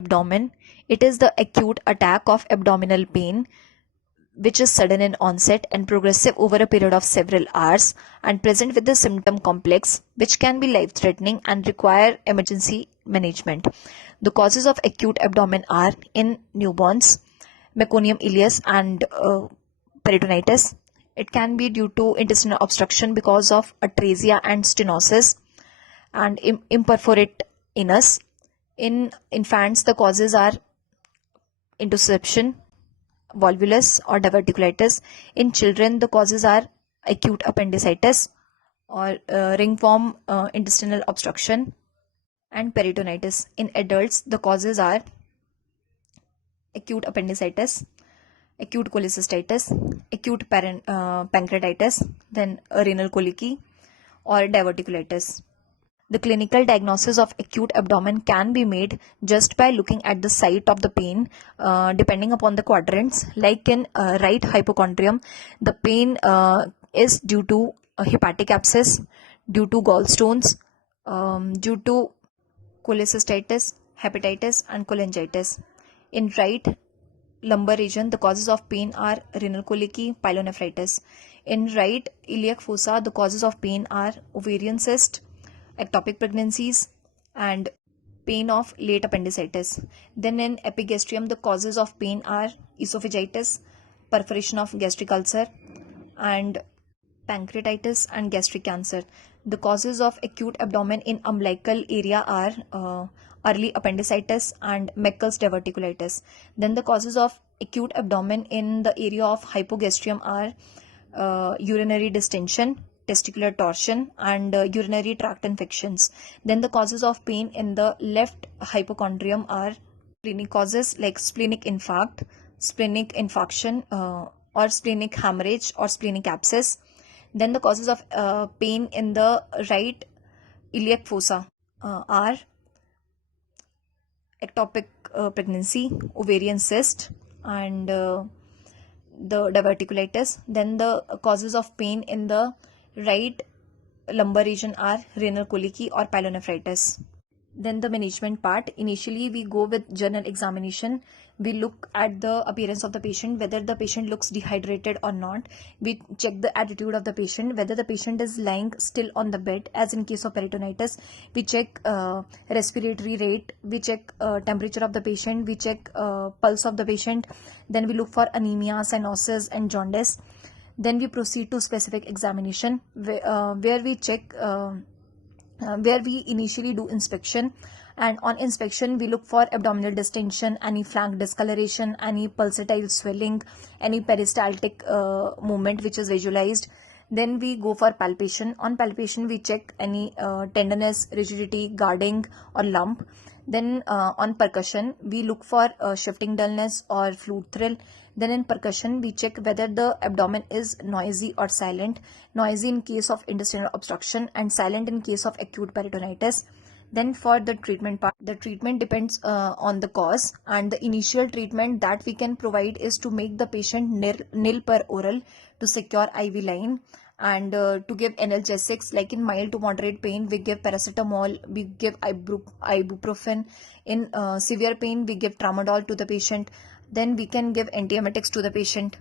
Abdomen. It is the acute attack of abdominal pain which is sudden in onset and progressive over a period of several hours and present with the symptom complex which can be life threatening and require emergency management. The causes of acute abdomen are in newborns, meconium ileus and peritonitis. It can be due to intestinal obstruction because of atresia and stenosis and imperforate anus. In infants, the causes are intussusception, volvulus or diverticulitis. In children, the causes are acute appendicitis or ringworm intestinal obstruction and peritonitis. In adults, the causes are acute appendicitis, acute cholecystitis, acute pancreatitis, then renal colicky or diverticulitis. The clinical diagnosis of acute abdomen can be made just by looking at the site of the pain, depending upon the quadrants. Like in right hypochondrium, the pain is due to hepatic abscess, due to gallstones, due to cholecystitis, hepatitis, and cholangitis. In right lumbar region, the causes of pain are renal colicky, pyelonephritis. In right iliac fossa, the causes of pain are ovarian cyst, ectopic pregnancies, and pain of late appendicitis. Then in epigastrium, the causes of pain are esophagitis, perforation of gastric ulcer, and pancreatitis and gastric cancer. The causes of acute abdomen in umbilical area are early appendicitis and Meckel's diverticulitis. Then the causes of acute abdomen in the area of hypogastrium are urinary distension, testicular torsion, and urinary tract infections. Then the causes of pain in the left hypochondrium are splenic causes like splenic infarct, splenic infarction, or splenic hemorrhage or splenic abscess. Then the causes of pain in the right iliac fossa are ectopic pregnancy, ovarian cyst, and the diverticulitis. Then the causes of pain in the right lumbar region are renal colicky or pyelonephritis. Then the management part. Initially, we go with general examination. We look at the appearance of the patient, whether the patient looks dehydrated or not. We check the attitude of the patient, whether the patient is lying still on the bed, as in case of peritonitis. We check respiratory rate. We check temperature of the patient. We check pulse of the patient. Then we look for anemia, cyanosis, and jaundice. Then we proceed to specific examination, where we check. Where we initially do inspection, and on inspection we look for abdominal distension, any flank discoloration, any pulsatile swelling, any peristaltic movement which is visualized. Then we go for palpation. On palpation we check any tenderness, rigidity, guarding, or lump. Then on percussion we look for shifting dullness or flute thrill. Then in percussion we check whether the abdomen is noisy or silent, noisy in case of intestinal obstruction and silent in case of acute peritonitis. Then for the treatment part, the treatment depends on the cause, and the initial treatment that we can provide is to make the patient nil per oral to secure IV line, and to give analgesics. Like in mild to moderate pain we give paracetamol, we give ibuprofen. In severe pain we give tramadol to the patient. Then we can give antiemetics to the patient.